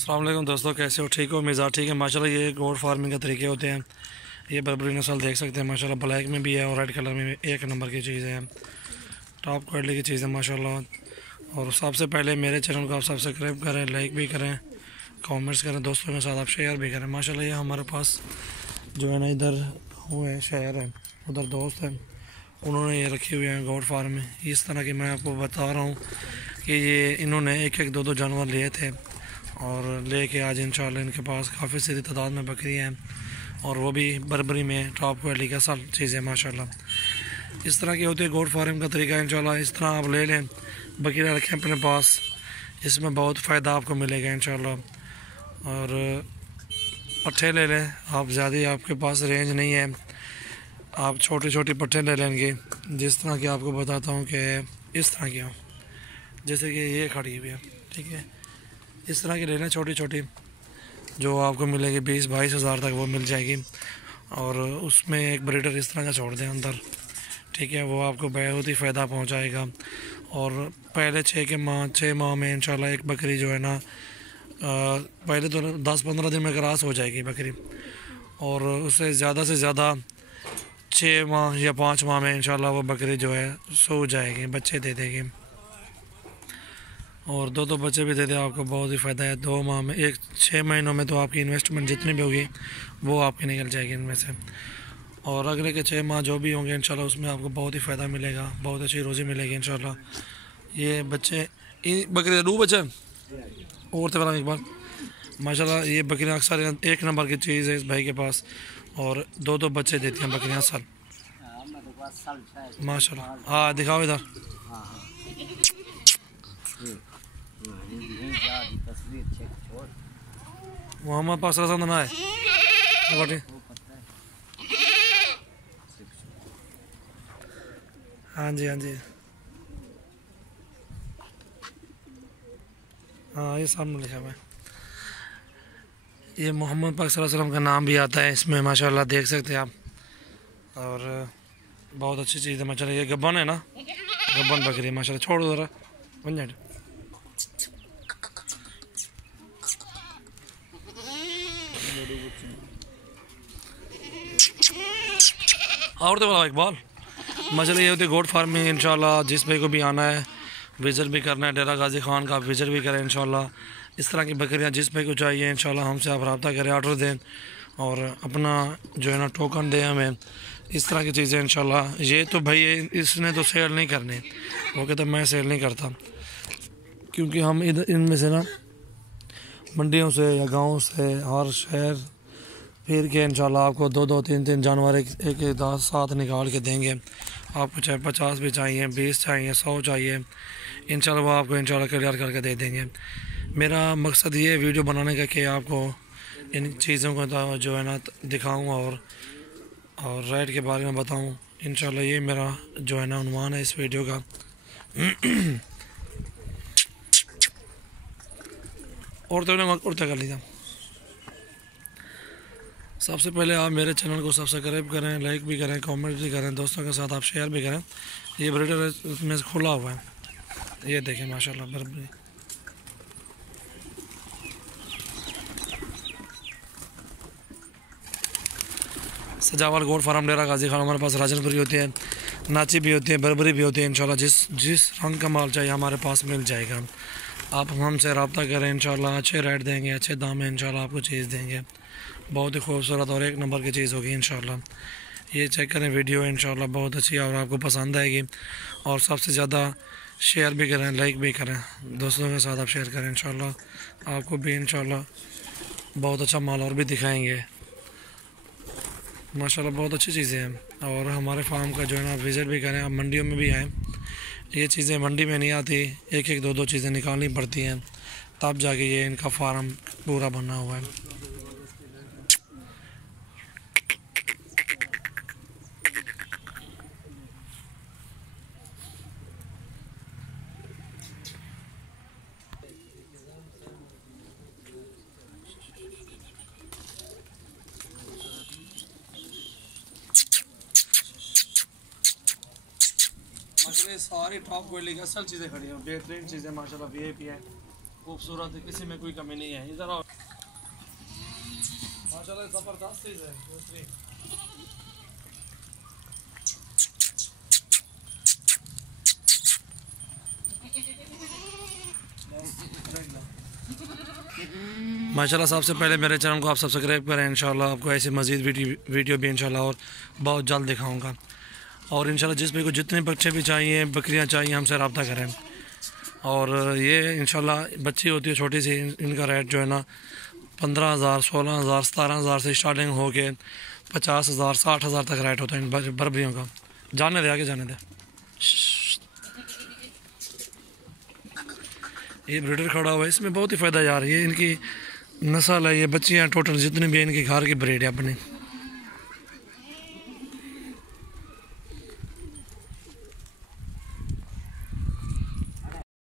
अस्सलाम वालेकुम दोस्तों, कैसे हो? ठीक हो? मिजाज ठीक है माशाल्लाह। ये गोट फार्मिंग के तरीके होते हैं। ये बर्बरी नस्ल देख सकते हैं माशाल्लाह, ब्लैक में भी है और रेड कलर में भी। एक नंबर की चीज़ है, टॉप क्वालिटी की चीज़ है माशाल्लाह। और सबसे पहले मेरे चैनल को आप सब्सक्राइब करें, लाइक भी करें, कमेंट्स करें, दोस्तों के साथ आप शेयर भी करें माशाल्लाह। ये हमारे पास जो है ना, इधर वो है, शहर है, उधर दोस्त है, उन्होंने ये रखी हुई है गोट फार्म में। इस तरह की मैं आपको बता रहा हूँ कि ये इन्होंने एक एक दो जानवर लिए थे और लेके आज इंशाल्लाह इनके पास काफ़ी सारी तादाद में बकरियाँ हैं, और वो भी बर्बरी में टॉप क्वालिटी का सब चीज़ें माशाल्लाह। इस तरह की होती है गोट फार्म का तरीका इंशाल्लाह। इस तरह आप ले लें, बकरियाँ रखें अपने पास, इसमें बहुत फ़ायदा आपको मिलेगा इंशाल्लाह। और पट्ठे ले लें आप, ज़्यादा आपके पास रेंज नहीं है, आप छोटी छोटी पट्ठे ले लेंगे। जिस तरह की आपको बताता हूँ कि इस तरह की हो, जैसे कि ये खड़ी हुई है, ठीक है, इस तरह की लेना छोटी छोटी, जो आपको मिलेगी 20-22 हज़ार तक वो मिल जाएगी। और उसमें एक ब्रीडर इस तरह का छोड़ दें अंदर, ठीक है, वो आपको बहुत ही फ़ायदा पहुंचाएगा। और पहले 6 माह में इंशाल्लाह एक बकरी जो है ना, पहले तो 10-15 दिन में क्रॉस हो जाएगी बकरी, और उससे ज़्यादा से ज़्यादा 6 माह या 5 माह में इंशाल्लाह वो बकरी जो है सो जाएगी, बच्चे दे देगी। और दो बच्चे भी दे दे, आपको बहुत ही फ़ायदा है। 2 माह में, 6 महीनों में तो आपकी इन्वेस्टमेंट जितनी भी होगी वो आपकी निकल जाएगी इनमें से। और अगले के 6 माह जो भी होंगे इंशाल्लाह उसमें आपको बहुत ही फ़ायदा मिलेगा, बहुत अच्छी रोज़ी मिलेगी इंशाल्लाह। ये बच्चे बकरी दो बच्चे और तो एक बार माशाल्लाह, ये बकरियाँ अक्सर एक नंबर की चीज़ है इस भाई के पास, और 2 बच्चे देती हैं बकरियाँ साल माशाल्लाह। हाँ दिखाओ इधर। मोहम्मद पास ना है बटे। हाँ जी, हाँ जी, हाँ ये सामने लिखा हुआ है। ये मोहम्मद पाक सल्लल्लाहु अलैहि वसल्लम का नाम भी आता है इसमें माशाल्लाह, देख सकते हैं आप। और बहुत अच्छी चीज़ है माशाल्लाह। ये गब्बन है ना, गब्बन बकरी माशाल्लाह। छोड़ दो जरा 1 मिनट। और तो बोला इकबाल माशाल्लाह। ये होती है गोट फार्मिंग इंशाल्लाह। जिस भाई को भी आना है, विज़िट भी करना है डेरा गाजी खान का, विज़िट भी करें इंशाल्लाह। इस तरह की बकरियां जिस भाई को चाहिए इंशाल्लाह हमसे आप रब्ता करें, ऑर्डर दें और अपना जो है ना टोकन दें हमें। इस तरह की चीज़ें इंशाल्लाह। ये तो भाई इसने तो सेल नहीं करनी, वो कहता मैं सेल नहीं करता, क्योंकि हम इधर इनमें से ना मंडियों से या गाँव से हर शहर फिर के इंशाल्लाह आपको 2-3 जानवर एक साथ निकाल के देंगे। आपको चाहे 50 भी चाहिए, 20 चाहिए, 100 चाहिए, इंशाल्लाह वो आपको इंशाल्लाह क्लियर करके दे देंगे। मेरा मकसद ये वीडियो बनाने का कि आपको इन चीज़ों को जो है ना दिखाऊं और रेट के बारे में बताऊं इंशाल्लाह। ये मेरा जो है ना उन्वान है इस वीडियो का। और तो उड़ता कर लीजिए। सबसे पहले आप मेरे चैनल को सब्सक्राइब करें, लाइक भी करें, कमेंट भी करें, दोस्तों के साथ आप शेयर भी करें। ये ब्रीडर में खुला हुआ है, ये देखें माशाल्लाह बर्बरी। सजावल गोट फार्म डेरा गाजी खान। हमारे पास राजनपुरी होती है, नाची भी होती है, बर्बरी भी होती है इंशाल्लाह। जिस रंग का माल चाहिए हमारे पास मिल जाएगा। आप हमसे रब्ता करें इंशाल्लाह, अच्छे रेट देंगे, अच्छे दाम में इंशाल्लाह आपको चीज़ देंगे। बहुत ही खूबसूरत और एक नंबर की चीज़ होगी इंशाल्लाह। ये चेक करें वीडियो इंशाल्लाह, बहुत अच्छी है और आपको पसंद आएगी। और सबसे ज़्यादा शेयर भी करें, लाइक भी करें, दोस्तों के साथ आप शेयर करें इंशाल्लाह। आपको भी इंशाल्लाह बहुत अच्छा माल और भी दिखाएंगे माशाल्लाह। बहुत अच्छी चीज़ें हैं। और हमारे फार्म का जो है ना विज़िट भी करें, आप मंडियों में भी आएँ। ये चीज़ें मंडी में नहीं आती, एक एक दो चीज़ें निकालनी पड़ती हैं, तब जाके ये इनका फार्म पूरा बना हुआ है। सारी टॉप क्वालिटी की असल चीज़ें खड़ी हैं, बेहतरीन चीज़ें माशाल्लाह, वीआईपी है। खूबसूरत है, किसी में कोई कमी नहीं है। इधर आओ माशाल्लाह ज़बरदस्त चीज़ है। माशाल्लाह सबसे पहले मेरे चैनल को आप सब्सक्राइब करें। इंशाल्लाह आपको ऐसे मज़ीद वीडियो भी इंशाल्लाह और बहुत जल्द दिखाऊंगा। और इंशाल्लाह जिस भी को जितने बच्चे भी चाहिए, बकरियां चाहिए, हमसे रब्ता करें। और ये इंशाल्लाह बच्ची होती है छोटी सी, इनका रेट जो है ना 15,000, 16,000, 17,000 से स्टार्टिंग हो के 50,000, 60,000 तक रेट होता है इन बर्बरियों का। जाने दे, आगे जाने दे। ये ब्रीडर खड़ा हुआ है, इसमें बहुत ही फ़ायदा जा रही है। इनकी नस्ल है, ये बच्चियाँ टोटल जितनी भी इनकी घर की ब्रीड है अपनी।